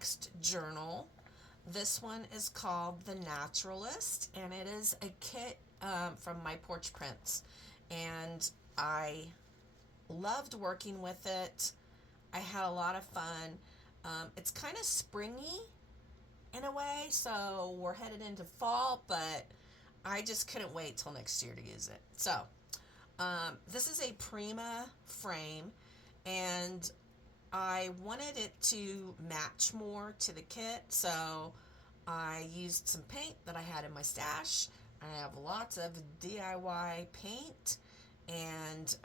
next journal, this one is called the Naturalist, and it is a kit from My Porch Prints. And I loved working with it. I had a lot of fun. It's kind of springy in a way, so we're headed into fall, but I just couldn't wait till next year to use it. So, this is a Prima frame, and I wanted it to match more to the kit, so I used some paint that I had in my stash. I have lots of DIY paint, and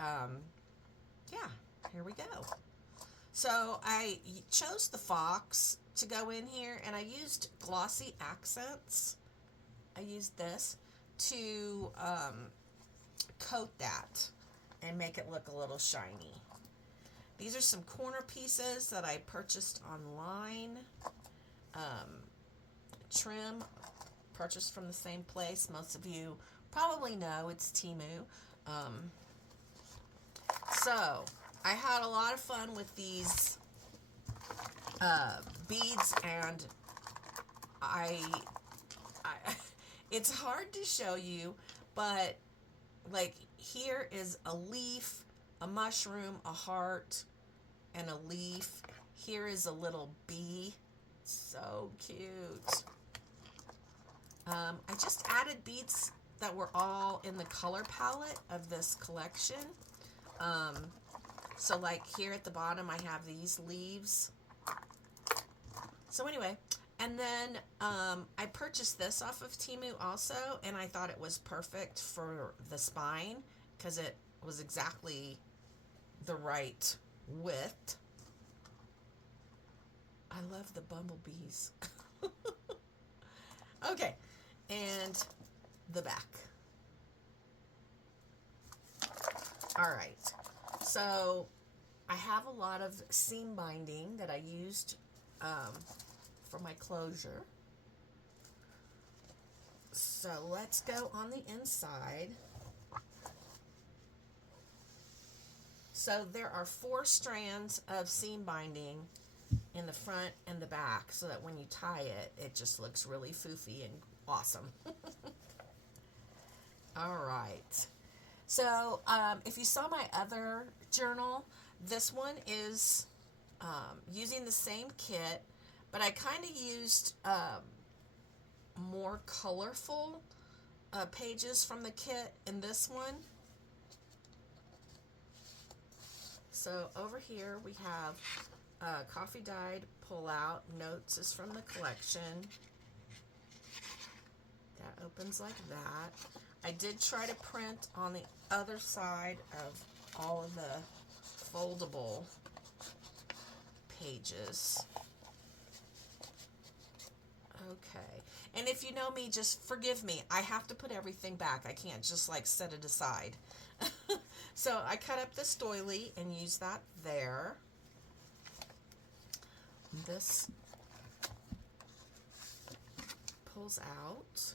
yeah, here we go. So I chose the fox to go in here, and I used glossy accents. I used this to coat that and make it look a little shiny. These are some corner pieces that I purchased online. Trim, purchased from the same place. Most of you probably know it's Temu. So I had a lot of fun with these beads, and I it's hard to show you, but like here is a leaf, a mushroom, a heart, and a leaf. Here is a little bee. So cute. I just added beads that were all in the color palette of this collection. So like here at the bottom I have these leaves. So anyway, and then I purchased this off of Temu also, and I thought it was perfect for the spine because it was exactly the right width. I love the bumblebees. Okay, and the back. All right, so I have a lot of seam binding that I used for my closure. So let's go on the inside. So there are 4 strands of seam binding in the front and the back, so that when you tie it, it just looks really foofy and awesome. All right. So if you saw my other journal, this one is using the same kit, but I kind of used more colorful pages from the kit in this one. So over here we have coffee dyed pull out. Notes is from the collection. That opens like that. I did try to print on the other side of all of the foldable pages. Okay. And if you know me, just forgive me. I have to put everything back. I can't just like set it aside. So I cut up this doily and use that there. This pulls out.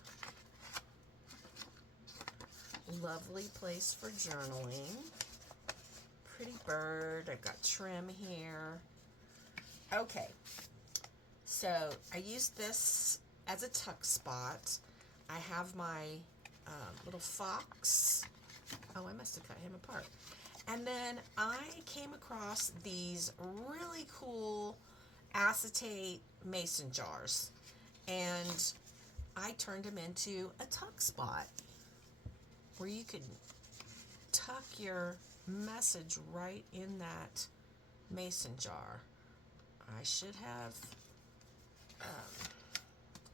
Lovely place for journaling. Pretty bird. I've got trim here. Okay. So I use this as a tuck spot. I have my little fox. Oh, I must have cut him apart. And then I came across these really cool acetate mason jars, and I turned them into a tuck spot where you could tuck your message right in that mason jar. I should have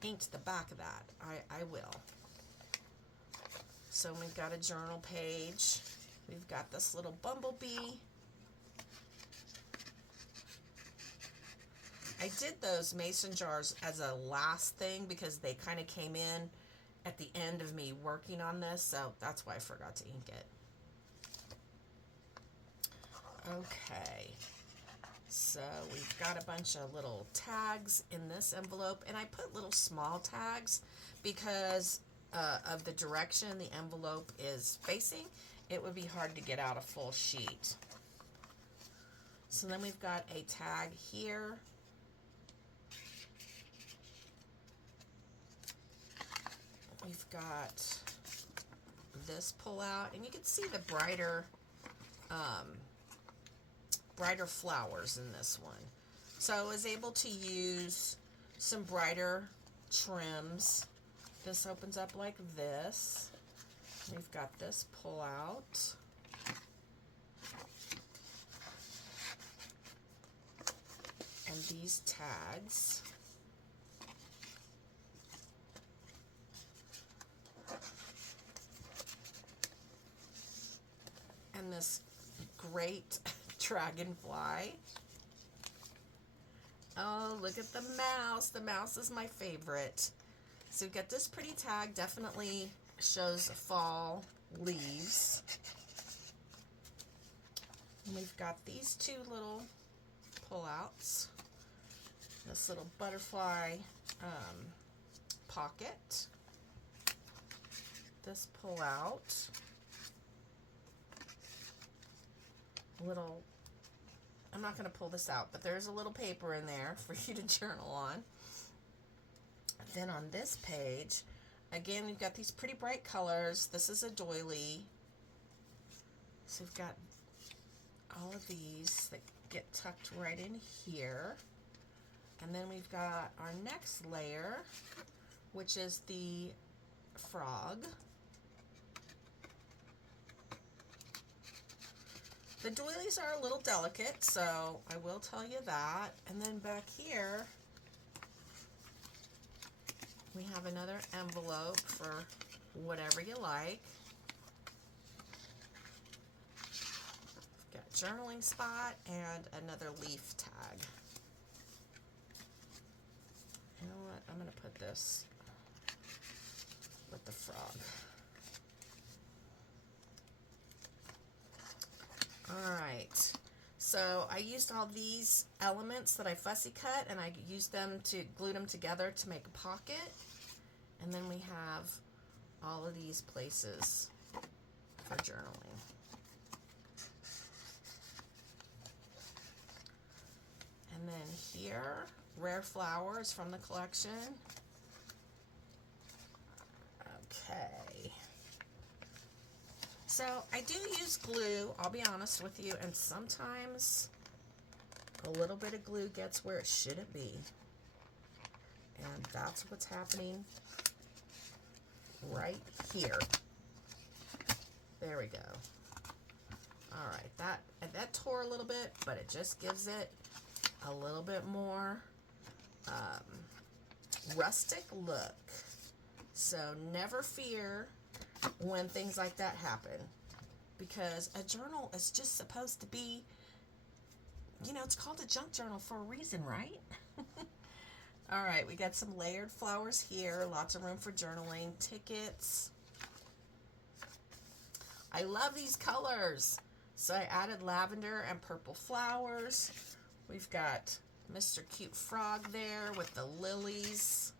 inked the back of that. I will. So we've got a journal page. We've got this little bumblebee. I did those mason jars as a last thing because they kind of came in at the end of me working on this, so that's why I forgot to ink it. Okay, so we've got a bunch of little tags in this envelope, and I put little small tags because of the direction the envelope is facing. It would be hard to get out a full sheet. So then we've got a tag here. got this pull out, and you can see the brighter flowers in this one. So I was able to use some brighter trims. This opens up like this. We've got this pull out. And these tags. And this great dragonfly. Oh, look at the mouse. The mouse is my favorite. So we've got this pretty tag, definitely shows fall leaves. And we've got these two little pull-outs. This little butterfly pocket. This pull-out. Little, I'm not going to pull this out, but there's a little paper in there for you to journal on. Then on this page, again, we've got these pretty bright colors. This is a doily. So we've got all of these that get tucked right in here. And then we've got our next layer, which is the frog. The doilies are a little delicate, so I will tell you that. And then back here, we have another envelope for whatever you like. We've got a journaling spot and another leaf tag. You know what? I'm going to put this with the frog. Alright, so I used all these elements that I fussy cut, and I used them to glue them together to make a pocket. And then we have all of these places for journaling. And then here, rare flowers from the collection. Okay. So I do use glue, I'll be honest with you, and sometimes a little bit of glue gets where it shouldn't be. And that's what's happening right here. There we go. All right, that tore a little bit, but it just gives it a little bit more rustic look. So never fear when things like that happen, because a journal is just supposed to be, you know, it's called a junk journal for a reason, right? All right, we got some layered flowers here, lots of room for journaling, tickets. I love these colors, so I added lavender and purple flowers. We've got Mr. Cute Frog there with the lilies.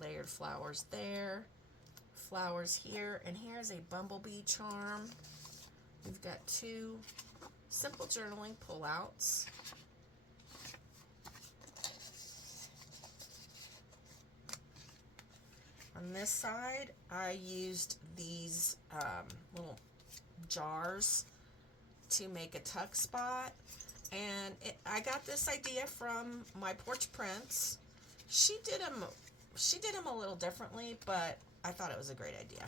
Layered flowers there, flowers here, and here's a bumblebee charm. We've got two simple journaling pullouts. On this side, I used these little jars to make a tuck spot, and I got this idea from my porch prints. She did them a little differently, but I thought it was a great idea.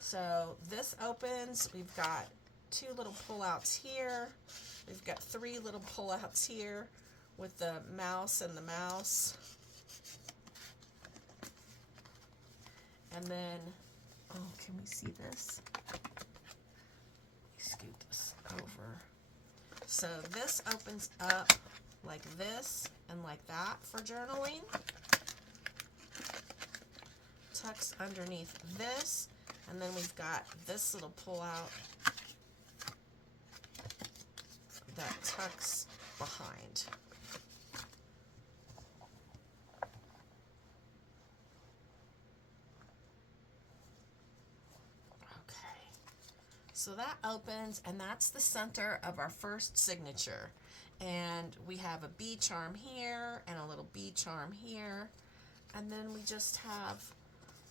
So this opens, we've got two little pullouts here. We've got three little pullouts here with the mouse and the mouse. And then, oh, can we see this? Scoot this over. So this opens up like this and like that for journaling. Tucks underneath this, and then we've got this little pull-out that tucks behind. So that opens, and that's the center of our first signature. And we have a bee charm here and a little bee charm here. And then we just have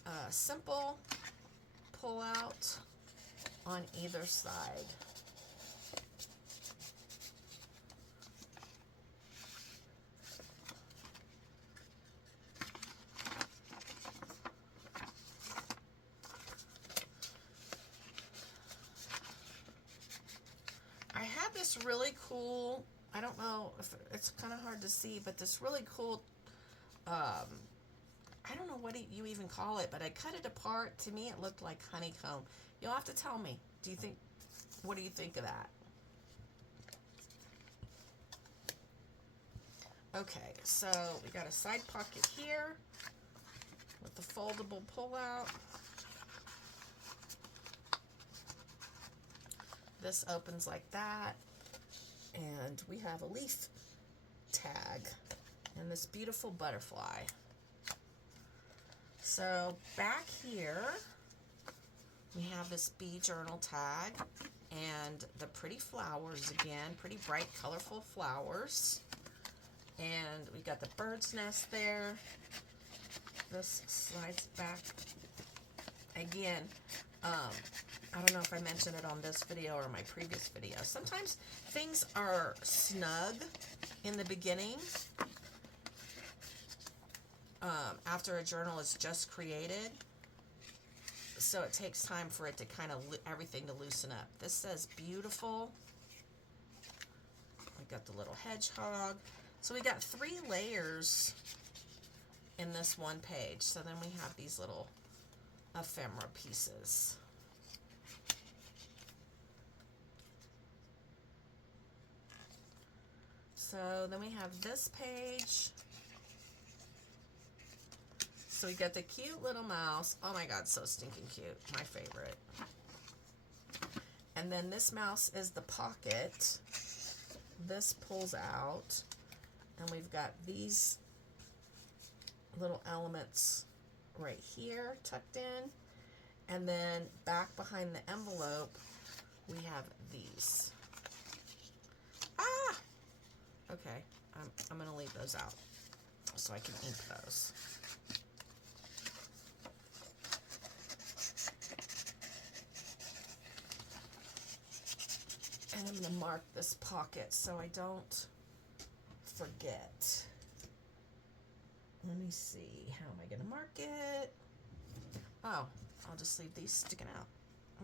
a simple pull out on either side. I have this really cool, I don't know if it's kind of hard to see, but this really cool, I don't know what you even call it, but I cut it apart. To me, it looked like honeycomb. You'll have to tell me. What do you think of that? Okay, so we got a side pocket here with the foldable pull-out. This opens like that, and we have a leaf tag and this beautiful butterfly. So back here, we have this bee journal tag and the pretty flowers again, pretty bright, colorful flowers. And we got the bird's nest there. This slides back. Again, I don't know if I mentioned it on this video or my previous video. Sometimes things are snug in the beginning, after a journal is just created. So it takes time for it to kind of everything to loosen up. This says beautiful. We got the little hedgehog. So we got 3 layers in this one page. So then we have these little ephemera pieces. So then we have this page. So we got the cute little mouse. Oh my God, so stinking cute. My favorite. And then this mouse is the pocket. This pulls out. And we've got these little elements right here tucked in. And then back behind the envelope, we have these. Ah! Okay, I'm going to leave those out so I can ink those. And I'm going to mark this pocket so I don't forget. Let me see. How am I going to mark it? Oh, I'll just leave these sticking out.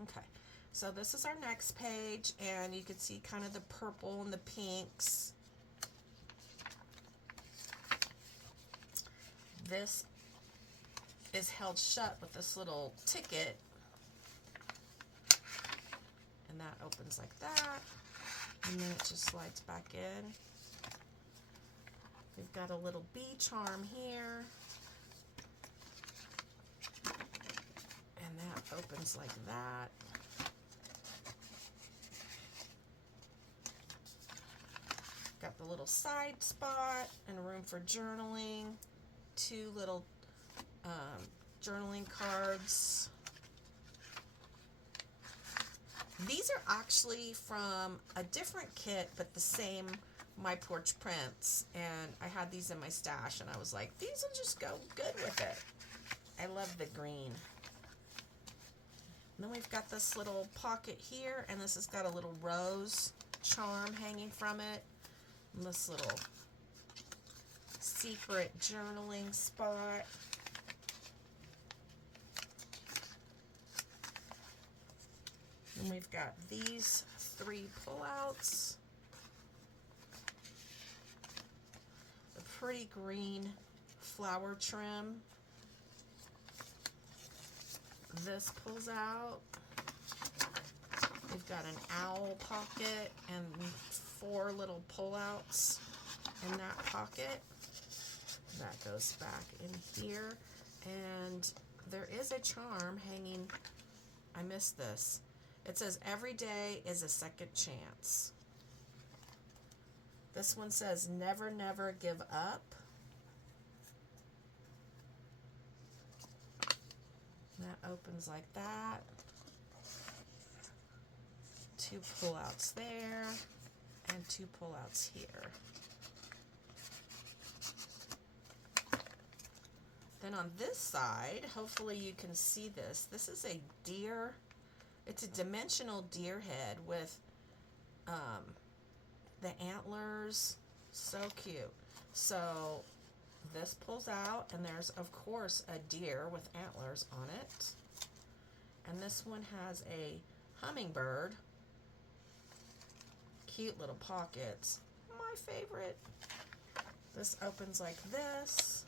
Okay. So this is our next page, and you can see kind of the purple and the pinks. This is held shut with this little ticket. And that opens like that. And then it just slides back in. We've got a little bee charm here. And that opens like that. Got the little side spot and room for journaling. 2 little journaling cards. These are actually from a different kit, but the same My Porch Prints. And I had these in my stash, and I was like, these will just go good with it. I love the green. And then we've got this little pocket here, and this has got a little rose charm hanging from it. And this little secret journaling spot. And we've got these 3 pullouts. The pretty green flower trim. This pulls out. We've got an owl pocket and 4 little pullouts in that pocket. That goes back in here. And there is a charm hanging. I missed this. It says every day is a second chance. This one says never, never give up. That opens like that. 2 pullouts there, and 2 pullouts here. Then on this side, hopefully you can see this. This is a deer. It's a dimensional deer head with the antlers. So cute. So this pulls out, and there's, of course, a deer with antlers on it. And this one has a hummingbird. Cute little pockets. My favorite. This opens like this.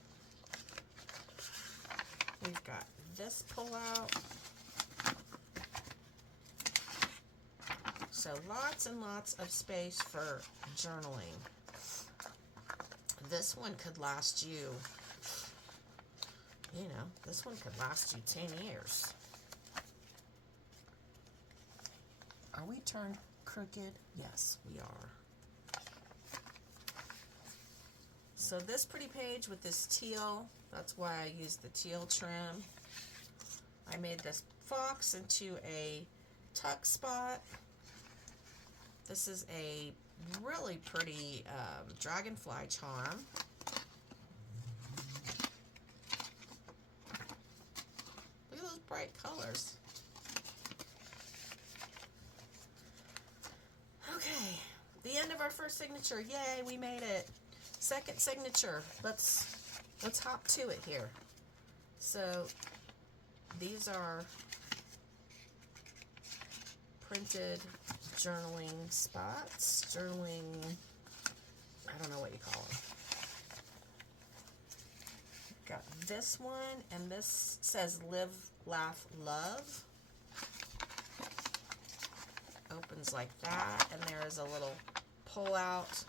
We've got this pull-out. So lots and lots of space for journaling. This one could last you, this one could last you 10 years. Are we turned crooked? Yes, we are. So this pretty page with this teal, that's why I used the teal trim. I made this fox into a tuck spot. This is a really pretty dragonfly charm. Look at those bright colors. Okay, the end of our first signature. Yay, we made it. Second signature. Let's hop to it here. So these are printed journaling spots. Journaling, I don't know what you call them. Got this one, and this says Live, Laugh, Love. Opens like that, and there is a little pull out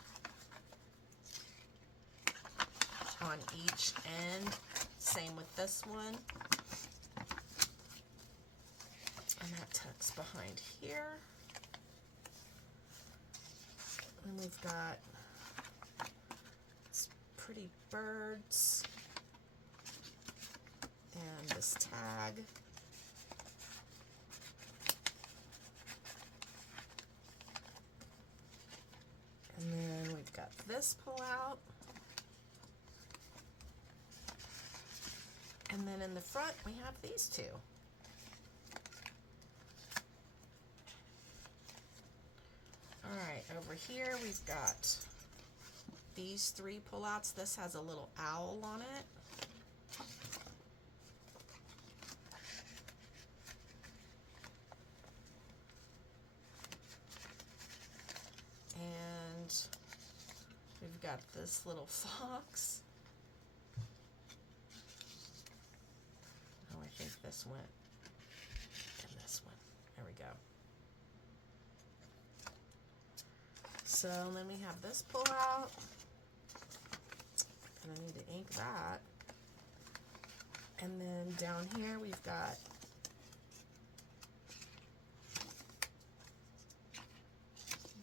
on each end. Same with this one. And that tucks behind here. And we've got these pretty birds and this tag. And then we've got this pull out. And then in the front, we have these two. All right, over here we've got these 3 pullouts. This has a little owl on it. And we've got this little fox. Oh, I think this went in this one. There we go. So then we have this pull out. Gonna need to ink that. And then down here we've got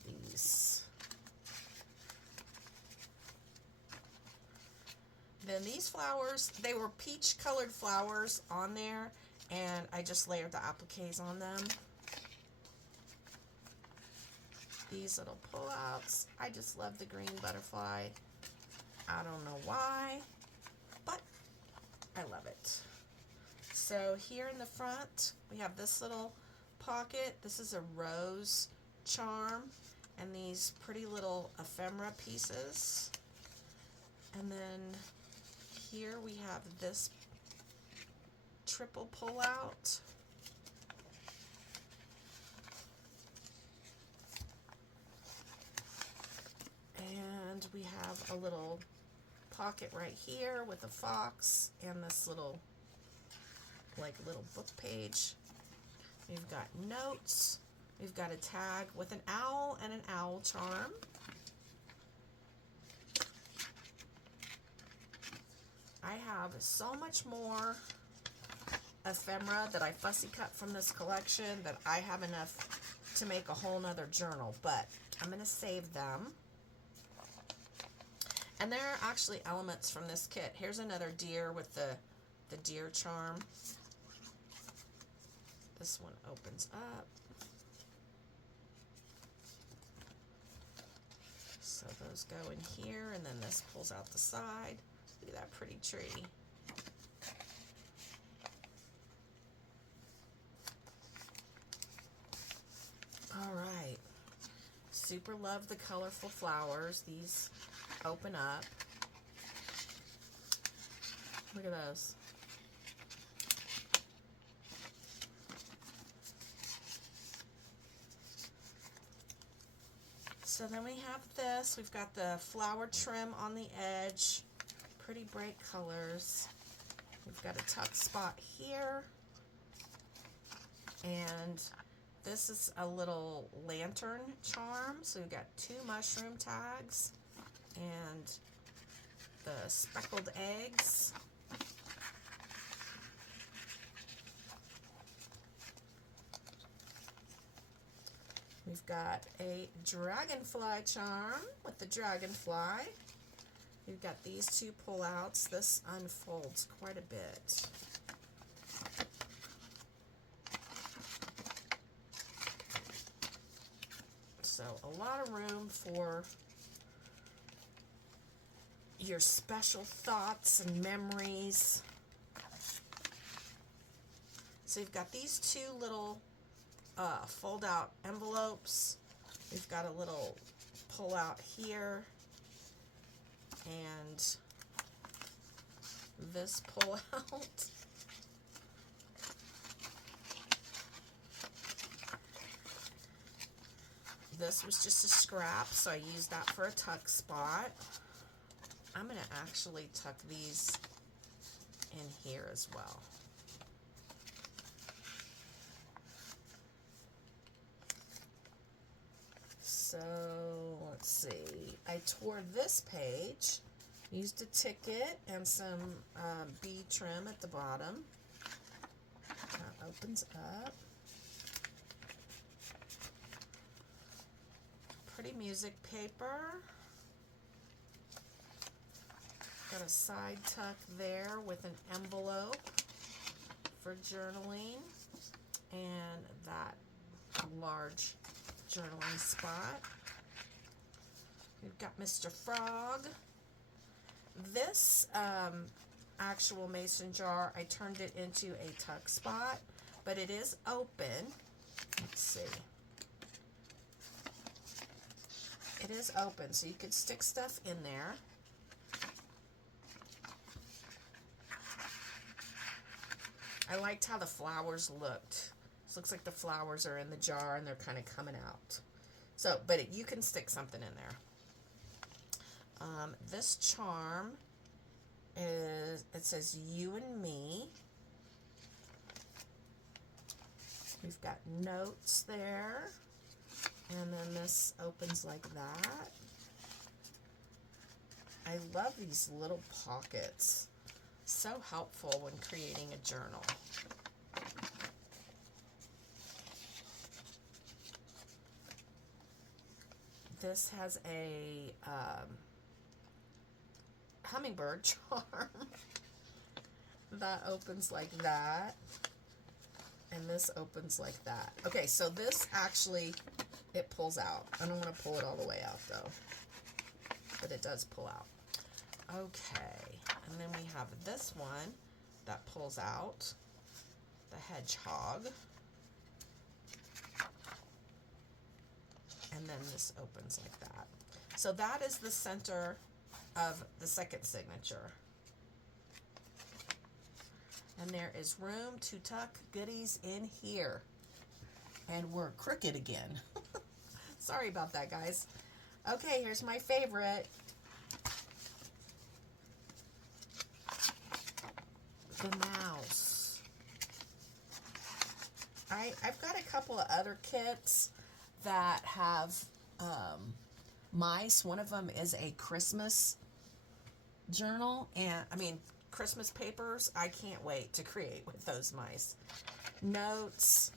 these. Then these flowers, they were peach colored flowers on there, and I just layered the appliques on them. These little pull-outs. I just love the green butterfly. I don't know why, but I love it. So here in the front, we have this little pocket. This is a rose charm, and these pretty little ephemera pieces. And then here we have this triple pull-out. And we have a little pocket right here with a fox and this little, little book page. We've got notes. We've got a tag with an owl and an owl charm. I have so much more ephemera that I fussy cut from this collection that I have enough to make a whole nother journal, but I'm going to save them. And there are actually elements from this kit. Here's another deer with the deer charm. This one opens up. Those go in here, and then this pulls out the side. Look at that pretty tree. All right. Super love the colorful flowers. These open up. Look at those. So then we have this. We've got the flower trim on the edge. Pretty bright colors. We've got a tuck spot here. And this is a little lantern charm. So we've got 2 mushroom tags and the speckled eggs. We've got a dragonfly charm with the dragonfly. We've got these 2 pull-outs. This unfolds quite a bit. So a lot of room for your special thoughts and memories. So you've got these 2 little fold out envelopes. We've got a little pull out here and this pull out. This was just a scrap, so I used that for a tuck spot. I'm going to actually tuck these in here as well. So let's see, I tore this page, used a ticket and some bee trim at the bottom. That opens up. Pretty music paper. Got a side tuck there with an envelope for journaling and that large journaling spot. We've got Mr. Frog. This actual mason jar, I turned it into a tuck spot, but it is open. Let's see. It is open, so you could stick stuff in there. I liked how the flowers looked. This looks like the flowers are in the jar and they're kind of coming out. So, but you can stick something in there. This charm is, it says you and me. We've got notes there. And then this opens like that. I love these little pockets. So helpful when creating a journal. This has a hummingbird charm that opens like that. And this opens like that. Okay, so this actually, it pulls out. I don't want to pull it all the way out though. But it does pull out. Okay, and then we have this one that pulls out, the hedgehog. And then this opens like that. So that is the center of the second signature. And there is room to tuck goodies in here. And we're crooked again. Sorry about that, guys. Okay, here's my favorite. The mouse. I've got a couple of other kits that have mice. One of them is a Christmas journal, and I mean Christmas papers. I can't wait to create with those mice. Notes.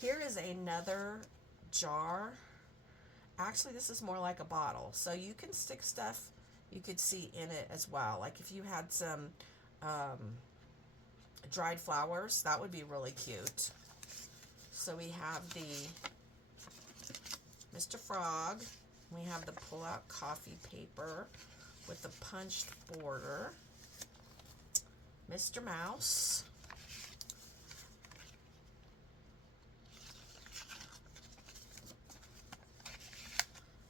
Here is another jar. Actually, this is more like a bottle, so you can stick stuff you could see in it as well. Like if you had some dried flowers, that would be really cute. So we have the Mr. Frog. We have the pull-out coffee paper with the punched border. Mr. Mouse.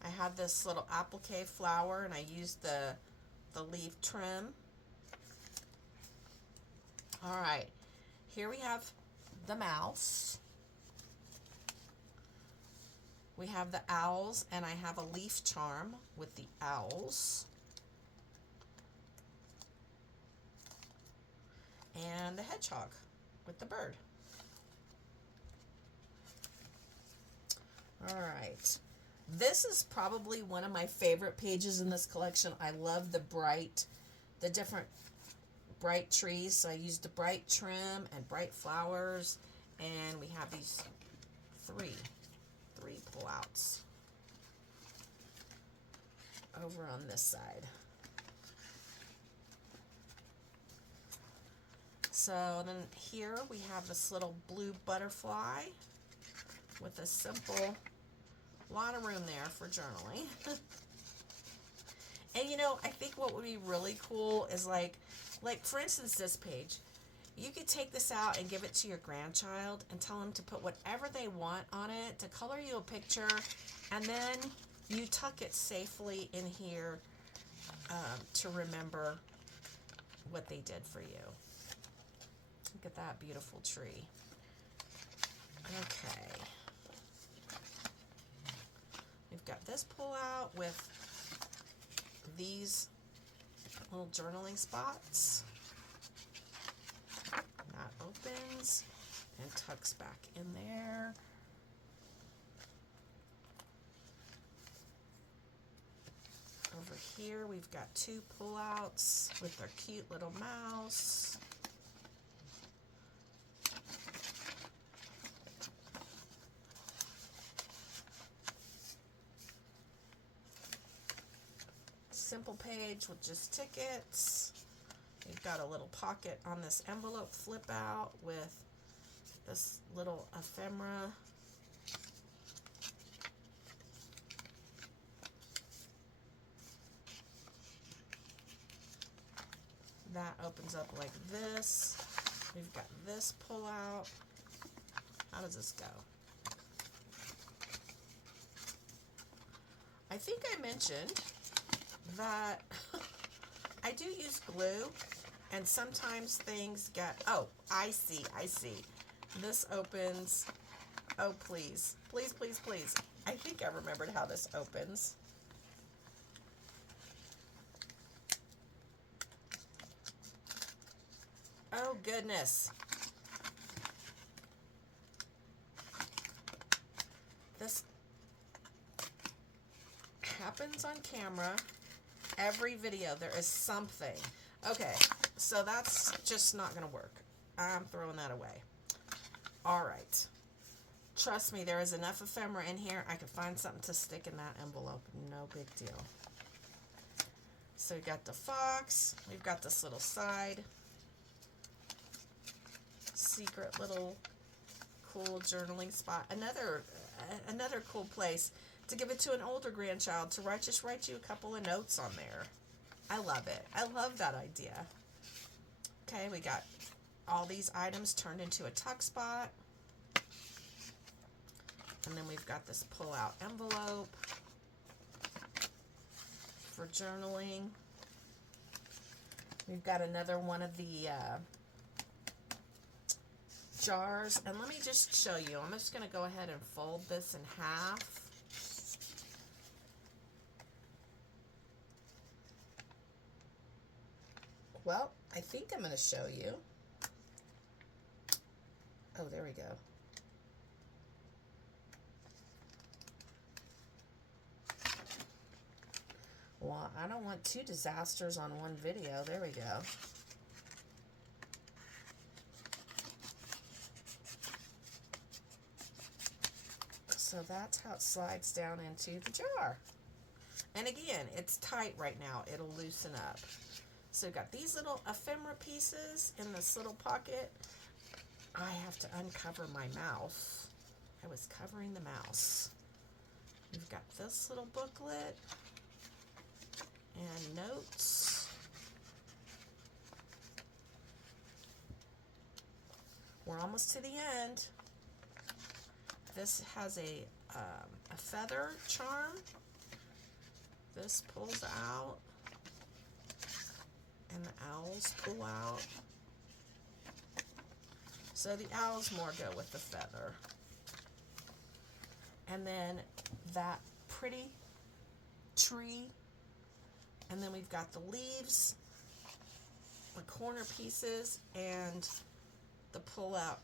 I have this little applique flower, and I used the leaf trim. All right, here we have the mouse. We have the owls, and I have a leaf charm with the owls. And the hedgehog with the bird. All right. This is probably one of my favorite pages in this collection. I love the different bright trees. So I used the bright trim and bright flowers. And we have these three pullouts over on this side. So then here we have this little blue butterfly with a simple, lot of room there for journaling. And you know, I think what would be really cool is like for instance, this page. You could take this out and give it to your grandchild and tell them to put whatever they want on it, to color you a picture, and then you tuck it safely in here to remember what they did for you. Look at that beautiful tree. Okay. We've got this pull out with these little journaling spots. That opens and tucks back in there. Over here we've got two pull-outs with their cute little mouse. Simple page with just tickets. We've got a little pocket on this envelope flip out with this little ephemera. That opens up like this. We've got this pull out. How does this go? I think I mentioned that I do use glue, and sometimes things get, oh, I see. This opens, oh, please. I think I remembered how this opens. Oh, goodness. This happens on camera. Every video, there is something. Okay, so that's just not going to work. I'm throwing that away. All right. Trust me, there is enough ephemera in here. I could find something to stick in that envelope. No big deal. So we got the fox. We've got this little side. Secret little cool journaling spot. Another cool place to give it to an older grandchild to just write you a couple of notes on there. I love it. I love that idea. Okay, we got all these items turned into a tuck spot. And then we've got this pull-out envelope for journaling. We've got another one of the jars. And let me just show you. I'm just going to go ahead and fold this in half. Well, I think I'm going to show you. Oh, there we go. Well, I don't want two disasters on one video. There we go. So that's how it slides down into the jar. And again, it's tight right now. It'll loosen up. So we've got these little ephemera pieces in this little pocket. I have to uncover my mouse. I was covering the mouse. You've got this little booklet and notes. We're almost to the end. This has a feather charm. This pulls out, and the owls pull out. So the owls more go with the feather. And then that pretty tree. And then we've got the leaves, the corner pieces, and the pull-out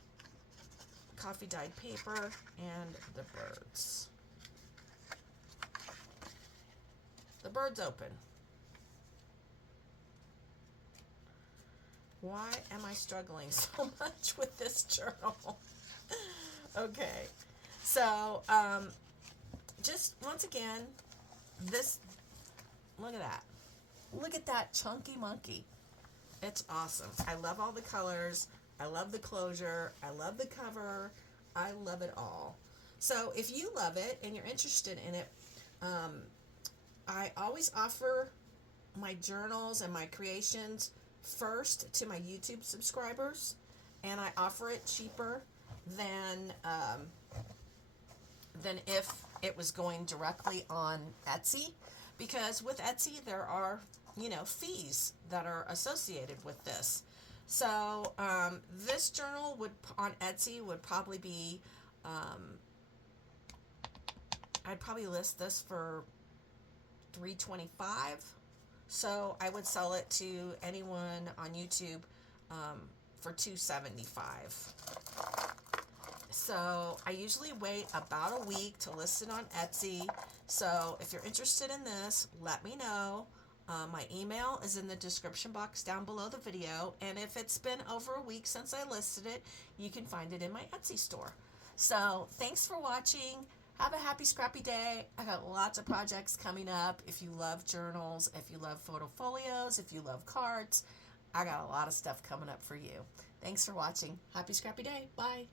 coffee dyed paper, and the birds. The bird's open. Why am I struggling so much with this journal? Okay, so just once again, this, look at that. Look at that chunky monkey. It's awesome. I love all the colors. I love the closure. I love the cover. I love it all. So if you love it and you're interested in it, I always offer my journals and my creations first to my YouTube subscribers, and I offer it cheaper than if it was going directly on Etsy, because with Etsy there are, you know, fees that are associated with this. So this journal would on Etsy would probably be I'd probably list this for $3.25. So I would sell it to anyone on YouTube for $2.75. So I usually wait about a week to list it on Etsy. So if you're interested in this, let me know. My email is in the description box down below the video. And if it's been over a week since I listed it, you can find it in my Etsy store. So thanks for watching. Have a happy scrappy day. I got lots of projects coming up. If you love journals, if you love photopholios, if you love cards, I got a lot of stuff coming up for you. Thanks for watching. Happy scrappy day. Bye.